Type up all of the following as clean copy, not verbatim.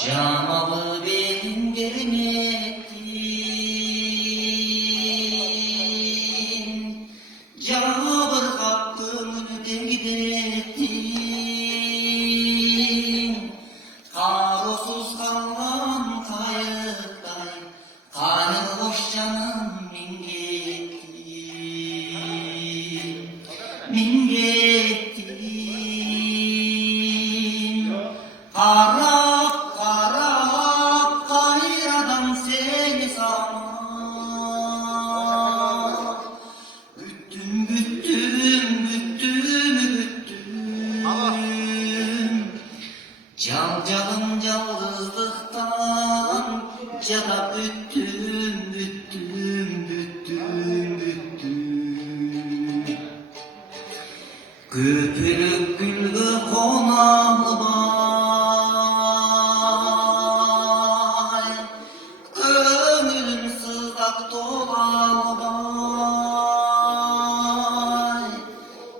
Camalı benim gelin ettin, Cabır kaptın gidettin. Karosuz kalmam kayıktay, karnı boş canım min gittin, min gittin. Harap harap kayradan seni sağma, güttüm güttüm güttüm güttüm. Calcalım yalnızlıktan cana büttüm büttüm büttüm büttüm. Köpürük gülgü konalı bay, gönlüm sızlak dolalı bay.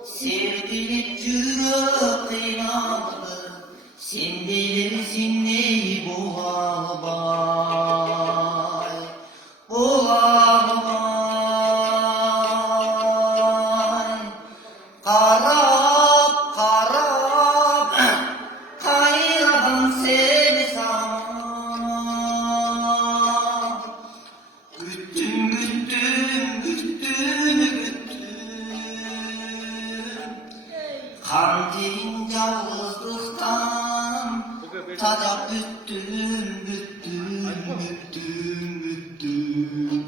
Sevdilik yürek kıynalı, sen delirsin ey buğalı bay, buğalı bay. Karap karap kayradan seni sana, güttüm güttüm güttüm güttüm. Kandilin yalnızlıktan tada büttüm büttüm büttüm büttüm.